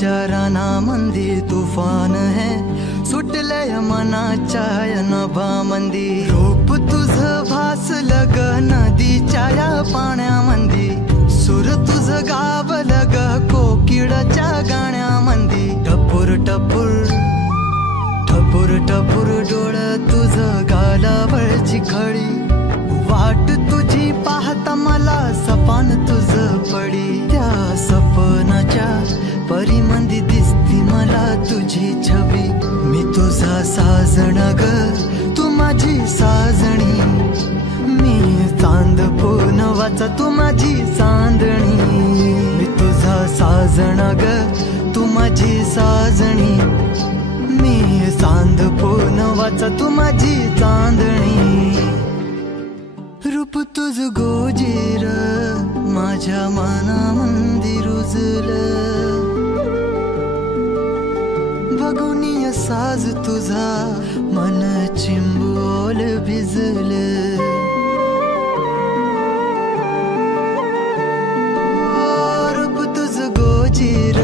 विचाराना मंदी तुफान है सुटले मनाच्या नभा मंदी रूप तुझ भासलं ग नदीच्या या पाण्यामंदी सुर तुझ गावलं ग कोकिळाच्या गाण्यामंदी टपूर टपूर टपूर टपूर डोळ तुझ गालावरची खडी वाट तुझी पाहता मला सपान तुझ पडी त्या सपनाच्या परिमंदी दिसती मला तुझी छबी मी तुझा साजण ग तू माझी साजणी मी चांद पूनवाचा तू माझी चांदणी मी तुझा साजण ग तू माझी साजणी मी चांद पूनवाचा तू माझी चांदणी रूप तुझ गोजीर माझ्या मनामंदी रुजलं बघुनिय साज तुझा मन चिंबोल भिजलं रूप तुझ गोजीर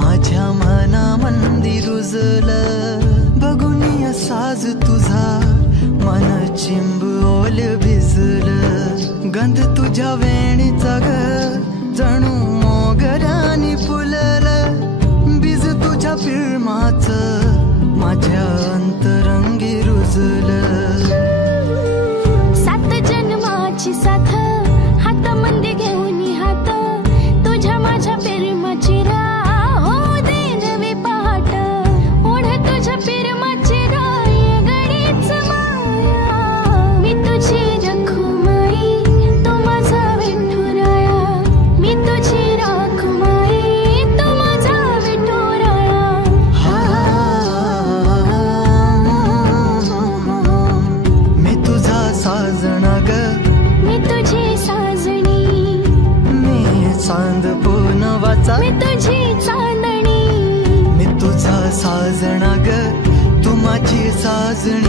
माझ्या मनामंदी रुजलं बघुनिय साज तुझा मन चिंबोल भिजलं गंध तुझ्या वेणीचा ग जणू मोगऱ्यानी फुललं बीज तुझ्या पिळमाच माझ्या अंतरंगी रुजलं सात जन्माची साथ हात मंदी घेऊन हात तुझ्या माझ्या प्रेमाची राह हो दे नवी पहाट ओढ तुझ्या प्रेमाची राह गडीच माया मी तुझी रखुमाई तो माझा विठुराया मी तुझी रखुमाई तो माझा विठुराया मी तुझा साजणा ग मी तुझी साजणी मी चांद पूनवाचा मी तुझी चांदणी मी तुझा साजणा ग तू माझी साजणी